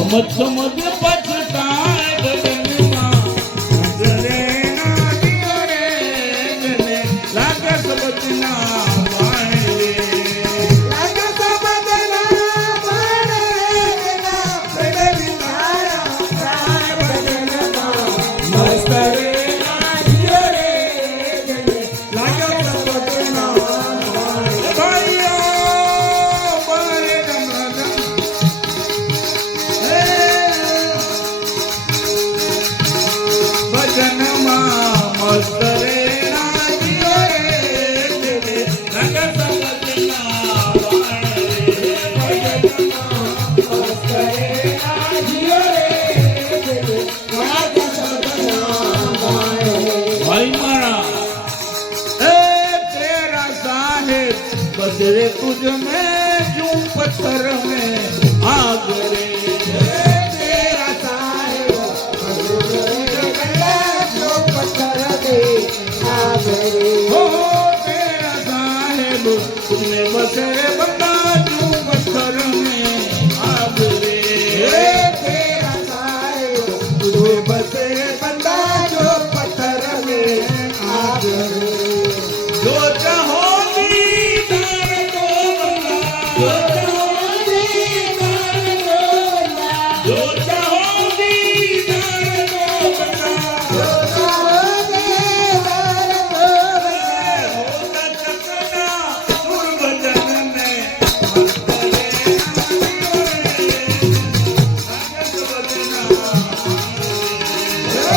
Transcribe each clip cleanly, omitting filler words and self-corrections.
समझ समझ पछताए बदनमा नजरे ना दियो रे जने लागे सबजना माने लागे सबजना माने ना बड़े विचारा राय बदनमा मस्त रे ना दियो रे जने लागे सबजना माने भाइयों बड़े गमरदम भजनमा मस्त रे ना दियो रे जने लागे सबजना माने मस्त रे ना दियो रे जने लागे सबजना माने भाई मारा ए तेरा साहिब बदले तुझ में जूं पत्थर में आग रे तेरा साहिब जो पत्थर दे आगरे हो तेरा साहिब तुझमें बसे बंदा जूं पत्थर में आग रे तेरा साहिब तुझे बसे बंदा जो पत्थर में आगरे जो चाहोगी तार को बंदा जो चाहोगी तार को बंदा होता चकना दुर्भजन में मस्त रे आगे बजना जो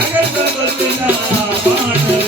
લાગે ગણપતિના બાણ રે.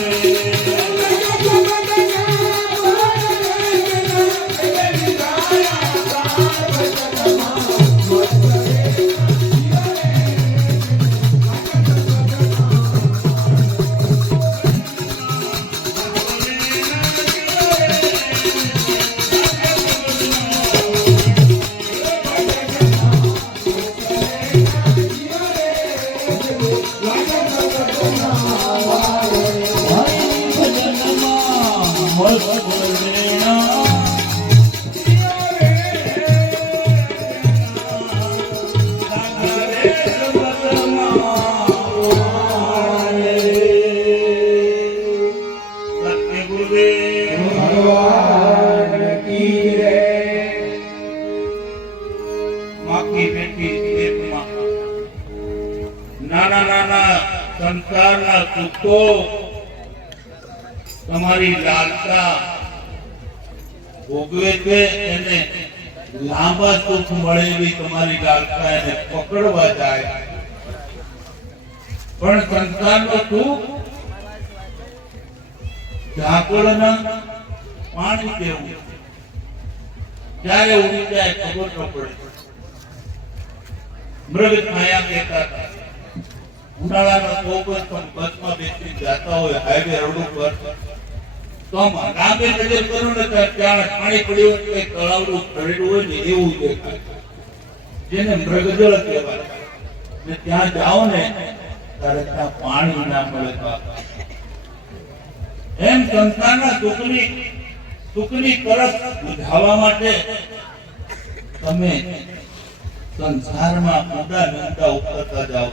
નાના નાના સંસારના સુખો તમારી લાલસા ભોગવે છે, એને લાંબા સુખ મળે એવી તમારી લાલસા એને પકડવા જાય. પણ સંસારનો સુખ ઝાકળના પાણી જેવું, ક્યારે ઉડી જાય ખબર ન પડે. મૃગ છાયા કહેતા હતા, ઉનાળાનો કોપર પણ બસમાં બેસી જતા હોય હાઈવે રોડ ઉપર, તો લાંબી નજર કરો ને ત્યાં પાણી પડ્યું હોય, તળાવનું ભરેલું હોય ને એવું દેખાય, જેને મૃગજળ કહેવાય. ને ત્યાં જાઓ ને ત્યારે ત્યાં પાણી ના મળે. એમ સંસારના સુખની તરસ બુઝાવવા માટે તમે સંસારમાં ઊંડા નંદા ઉતરતા જાઓ.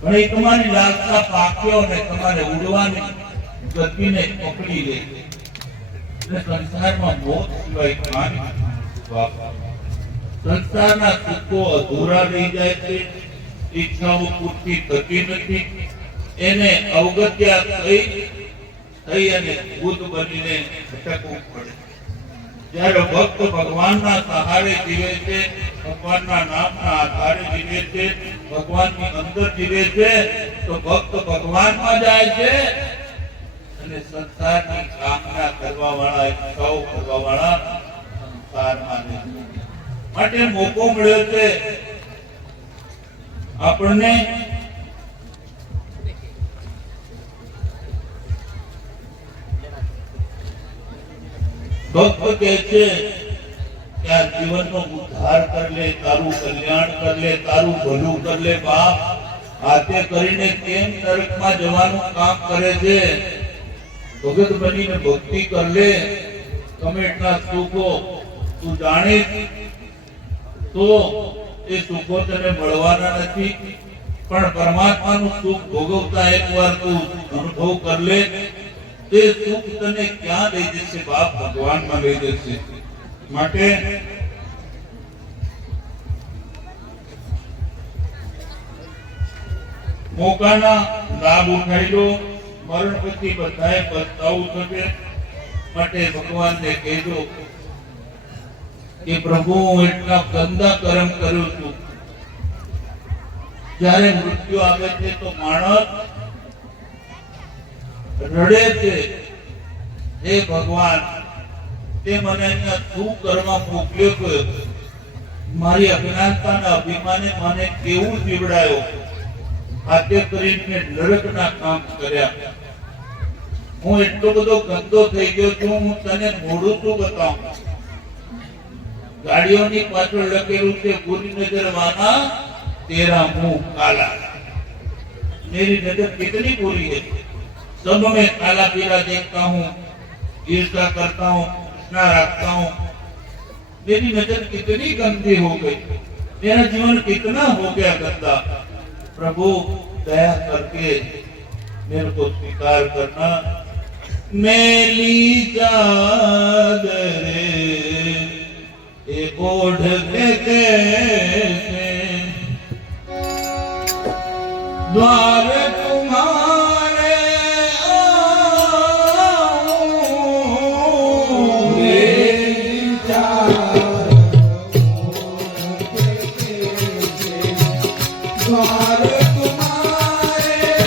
પણ એ તમારી લાલસા પાક્યો ને તમારે ઉડવાની ગતિને પકડી લે. સંસારમાં મોત સિવાય કાંઈ નથી. સંસારના સુખો અધૂરા રહી જાય છે, ઈચ્છાઓ પૂર્તિ થતી નથી. એને અવગત્યા થઈ અને ભૂત બનીને ભટકવું પડે. જ્યારે ભક્ત ભગવાનના સહારે જીવે છે, ભગવાનના નામના આધારે જીવે છે, ભગવાનની અંદર જીવે છે, તો ભક્ત ભગવાનમાં જાય છે અને સંસારની કામના કરવા વાળા, ઈચ્છાઓ કરવા વાળા સંસારમાં રહે. માટે મોકો મળ્યો છે આપણને ભક્ત કહે છે કે આ જીવનનો ઉદ્ધાર કર લે, તારું કલ્યાણ કર લે, તારું ભલું કર લે બાપ. હાથે કરીને કેમ નરકમાં જવાનું કામ કરે છે? ભગત બનીને ભક્તિ કર લે. તમે એટલા સુખો તું જાણીશ તો એ સુખો તને મળવાના નથી. પણ પરમાત્માનું સુખ ભોગવતા એકવાર તું અનુભવ કર લે. તે સુખ તને ક્યાં લઈ જશે બાપ? ભગવાનમાં લઈ જશે. માટે મોકાના લાભ ઉઠાવી લો. મરણ પછી બધાએ પસ્તાવું થશે. માટે ભગવાનને કહેજો કે પ્રભુ હું એટલા ગંદા કર્મ કરું છું. જ્યારે મૃત્યુ આવે છે તો માણસ રડે છે, હે ભગવાન તે મને અહીંયા શું કરવા મોકલ્યો છે? મારી અજ્ઞાનતાના અભિમાને મને કેવું જીવડાયો. હાથે કરીને નરકના કામ કર્યા. હું એટલો બધો ગંદો થઈ ગયો છું. હું તને મોઢું શું બતાવું? ગાડીઓની પાછળ લખેલું છે बुरी नजर वाला तेरा मुंह काला. मेरी नजर कितनी बुरी है, सब में काला पीला देखता हूँ, ईर्ष्या करता हूँ, कृष्णा रखता हूँ. मेरी नजर कितनी गंदी हो गई, मेरा जीवन कितना हो गया गंदा. प्रभु दया करके मेरे को स्वीकार करना. मेली चादरे एक ओढ़ के कैसे द्वार तुम्हारे आऊं. मेरी चादर ओढ़ के कैसे द्वार तुम्हारे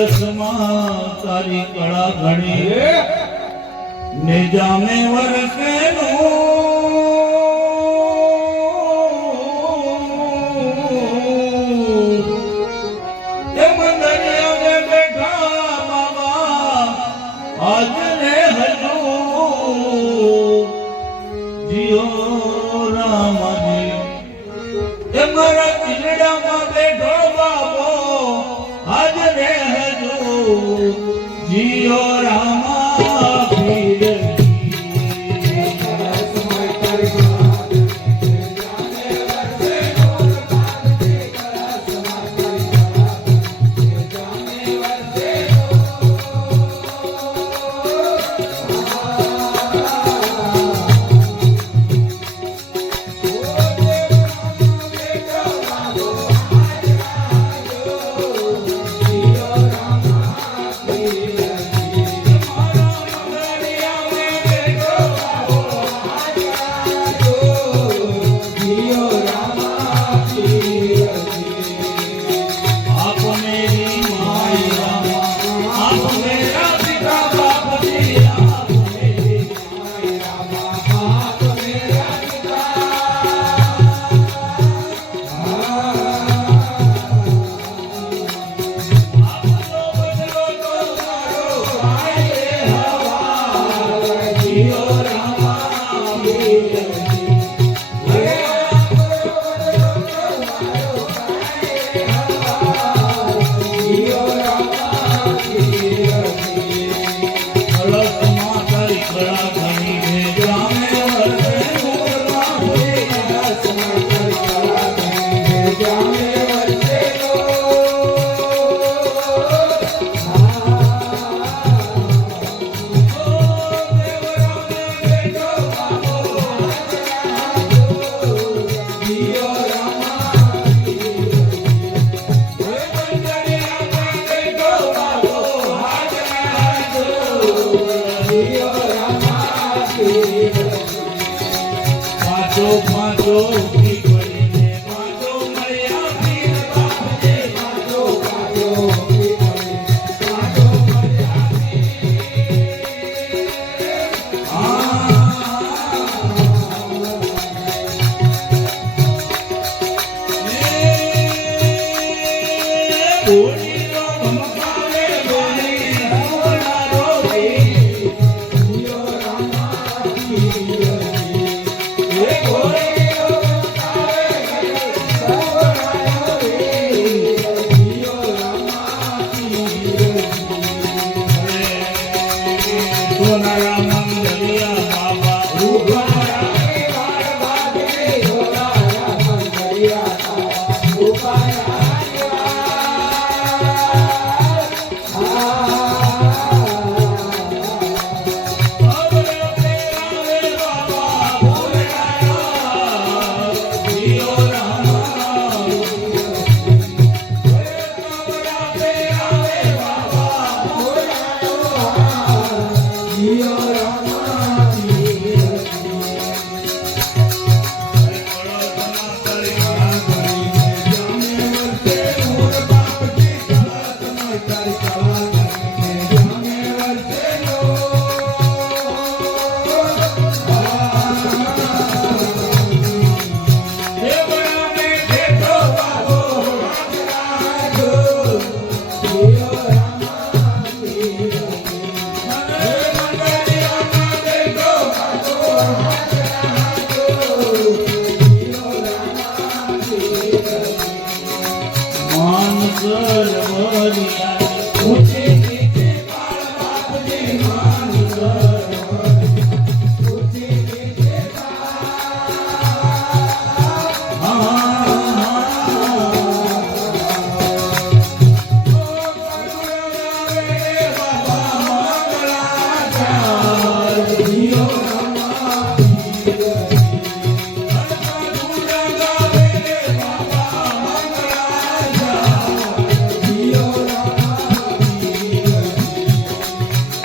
કળશમાં તારી કળા ઘણી ને જામે વરસે આજ ને હજુ જીઓ રામજી એ મારા કિલડામાં બેઠો બાબો આજ ને હજુ જીઓ રામા પીર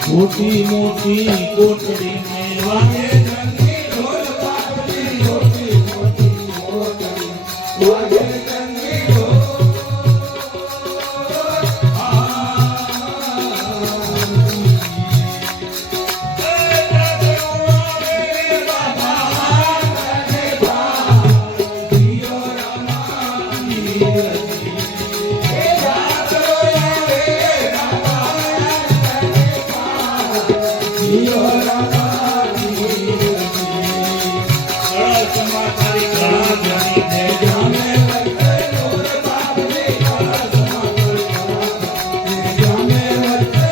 મોટી મોટી કોટડી મેલવાને જંગી ઢોલ પાટડી મોટી મોટી કોટડી વાગે જંગી ઢોલ માં તારી કળા ઘણી છે જામે વચ્ચે ઢોર બાપની કળા સમાગળ કળા જામે વચ્ચે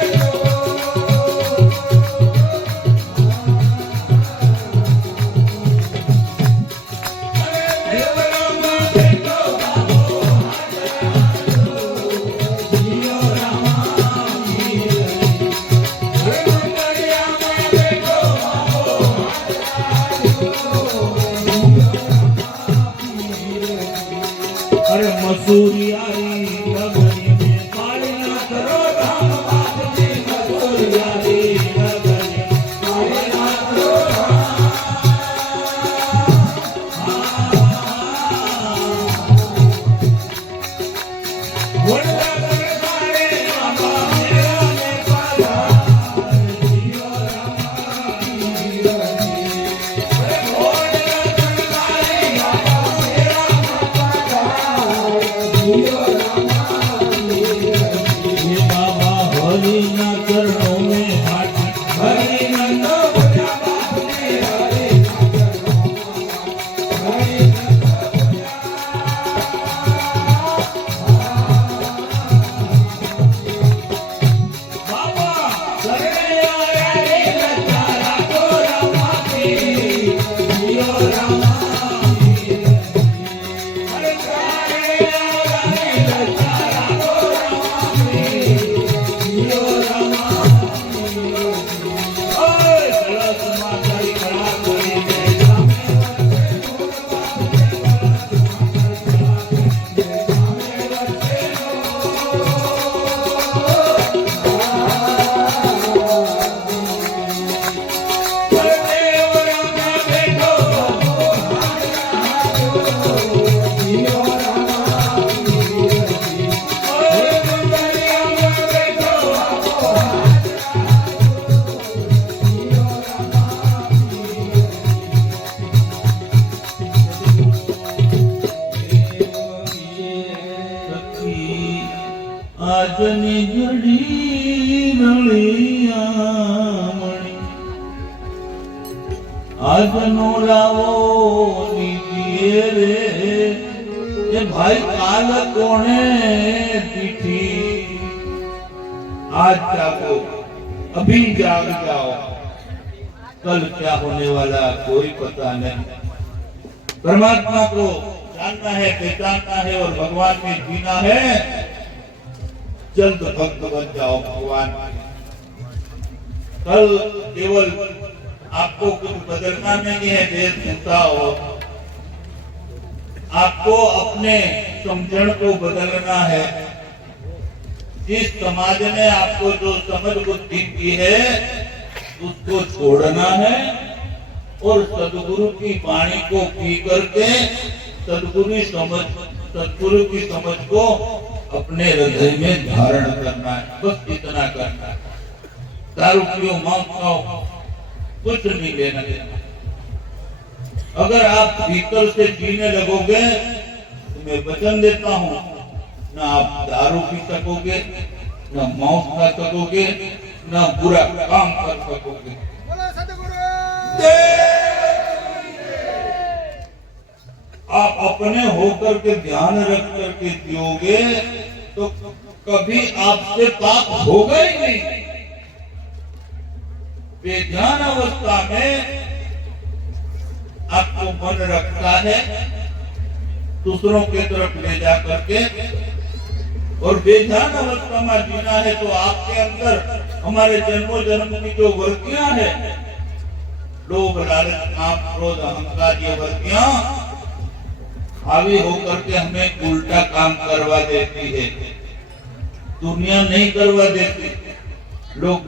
દેવરામાં બેઠો બાપો જીઓ રામા મંગળિયામાં બેઠો બાપો અરે મસૂરિયારી નગરી में પાળના કરો રામ બાપની મધુરિયારી નગરી પાળના કરો વડલા દરબારે રામા મેરા ને પાલા જીઓ રામા વીરજી વડલા દરબારે રામા મેરા ને પાલા જીઓ રામા વીરજી बाबा हरिना चरणों में हाथ હરિ નંદો બોલા બાપને હરિ નંદો હરિ બાબા સરૈયા રે લતારા તો રામાતી જીઓ રામા હરે સરૈયા રે લતારા તો રામાતી જીઓ રામા ओए कलश માં તારી કળા ઘણી છે જામે દેવરામાં બેઠો જીઓ રામા વીરજી મંગળિયામાં બેઠો જીઓ રામા સખી આજની ઘડી રળિયામણી આજનો લાવો દીધીએ રે એ ભાઈ કાલ કોણે દીઠી आज जागो अभी जाग जाओ कल क्या होने वाला कोई पता नहीं परमात्मा को जानना है पहचानना है और भगवान में जीना है जल्द भक्त बन जाओ भगवान कल केवल आपको कुछ बदलना नहीं है देश झूठा हो आपको अपने समझण को बदलना है जिस समाज ने आपको जो समझ बुद्धि की है उसको छोड़ना है और सदगुरु की वाणी को पी करके सदगुरु की समझ को अपने हृदय में धारण करना है बस इतना करना है दारू पियो मौत खाओ कुछ नहीं लेना देना अगर आप भीतर से जीने लगोगे तो मैं वचन देता हूँ ना आप दारू पी सकोगे ना मौत खा सकोगे ना बुरा काम कर सकोगे आप अपने होकर के ध्यान रख करके जियोगे तो कभी आपसे पाप होगा ही नहीं बेध्यान अवस्था में आपको मन रखता है दूसरों के तरफ ले जा करके और बेध्यान अवस्था में जीना है तो आपके अंदर हमारे जन्मों जन्म की जो वृत्तियां है लोभ लालच काम क्रोध अहंकार ये वृत्तियां हावी होकर के हमें उल्टा काम करवा देती है दुनिया नहीं करवा देती लोग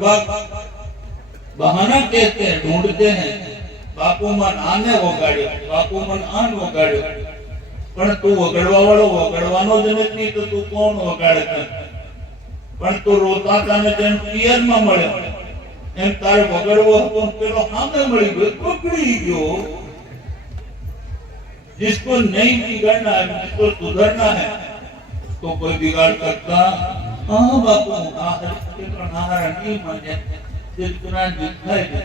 बहाना कहते हैं ढूंढते हैं बापू मन आने वगाड़્યો बापू मन आन वगाड़્યો પણ તું વગાડવા વાળો વગાડવાનો જ નથી તો તું કોણ વગાડે છે પણ તું રોતા તાને જેમ પિયરમાં મળ્યો એમ તારે વગાડવો હતો પેલો સામે મળી ગયો પકડી ગયો जिसको नहीं बिगाड़ना है जिसको सुधरना है तो कोई बिगाड़ सकता हाँ बापू नहीं माने जितना दिखाई दे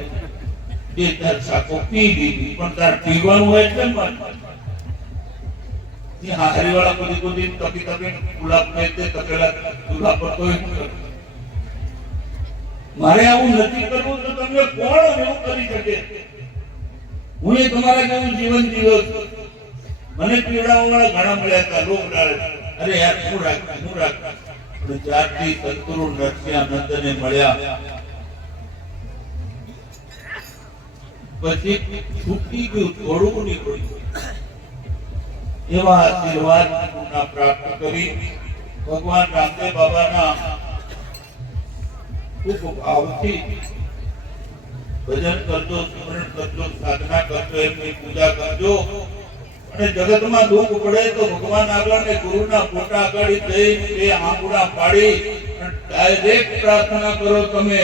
બે ચાર સાકો પી લીધી, પણ તાર પીવાનું હોય એટલે હારીવાળા બધી બધી તપી તપી ગુલાબ ને તે તપેલા ગુલાબ પર તો મારે આવું નથી કરવું તો તમને કોણ એવું કરી શકે? હું એ તમારા જેવું જીવન જીવ્યો છું. મને પીવડાવવાળા ઘણા મળ્યા હતા, લોક ડાળે, અરે યાર હું રાખ પણ જ્યારથી સદગુરુ નરસિંહાનંદને મળ્યા પછી છૂટી ગયું, થોડું નીકળ્યું. એવા આશીર્વાદ પ્રાપ્ત કરી ભગવાન રામદેવ બાબાના ખૂબ ભાવથી ભજન કરજો, સ્મરણ કરજો, સાધના કરજો, એમની પૂજા કરજો. અને જગતમાં દુઃખ પડે તો ભગવાન આગળ ને ગુરુના ફોટા આગળ જઈ બે આંગળા પાડી ડાયરેક્ટ પ્રાર્થના કરો. તમે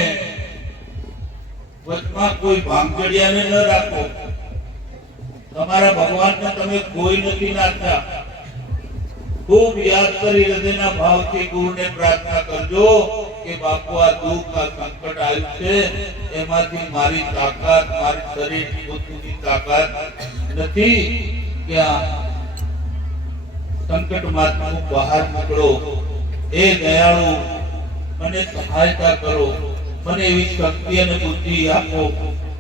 વચમાં કોઈ ભાંગચડિયાને ન રાખો. તમારા ભગવાનને તમે કોઈ નથી નાખતા. ખૂબ યાદ કરી હૃદયના ભાવથી ગુરુને પ્રાર્થના કરજો કે બાપુ આ દુઃખ આ સંકટ આવ્યું છે એમાંથી મારી તાકાત, મારી શરીર બુદ્ધિની તાકાત નથી કે આ સંકટમાંથી હું બહાર નીકળો. એ દયાળુ મને સહાયતા કરો, મને એવી શક્તિ અને બુદ્ધિ આપો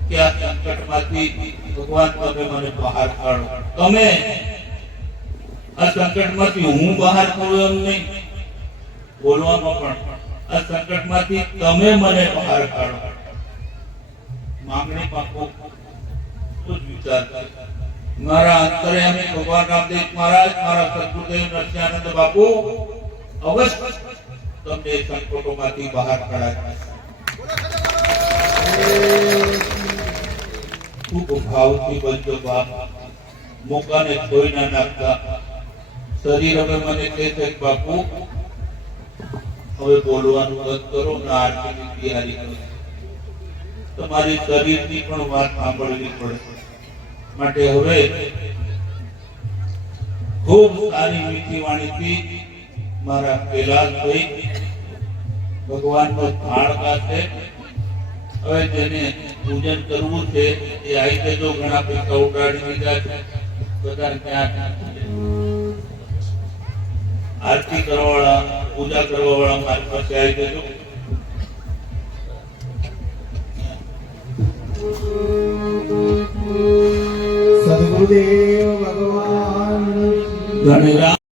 કે આ સંકટમાંથી ભગવાન તમે મને બહાર કાઢો. તમે આ સંકટમાંથી હું બહાર કરું એમ નહીં બોલવામાં, પણ આ સંકટમાંથી તમે મને બહાર કાઢો. માંગણી પાકો વિચાર મારા અંતર્યામી ભગવાન રામદેવ મહારાજ, મારા સદગુરુદેવ નરસિંહાનંદ બાપુ અવશ્ય તમને સંકટોમાંથી બહાર કાઢે. ખૂબ ભાવથી બનજો બાપ, મોકાને છોઈ ના નાખતા. શરીર હવે મને કહે છે બાપુ હવે બોલવાનું બંધ કરો ને આરતીની તૈયારી કરો. તમારી શરીરની પણ વાત સાંભળવી પડે. માટે હવે ખૂબ સારી મીઠી વાણીથી મારા કૈલાસભાઈ ભગવાનનો થાળ ગાશે. હવે જેને પૂજન કરવું છે એ આવી જજો. ઘણા પૈસા ઉડાડી દીધા છે બધા. ત્યાં આરતી કરવા વાળા, પૂજા કરવા વાળા મારી પાસે આવી જજો. સદગુરુદેવ ભગવાન ધન્યવાદ.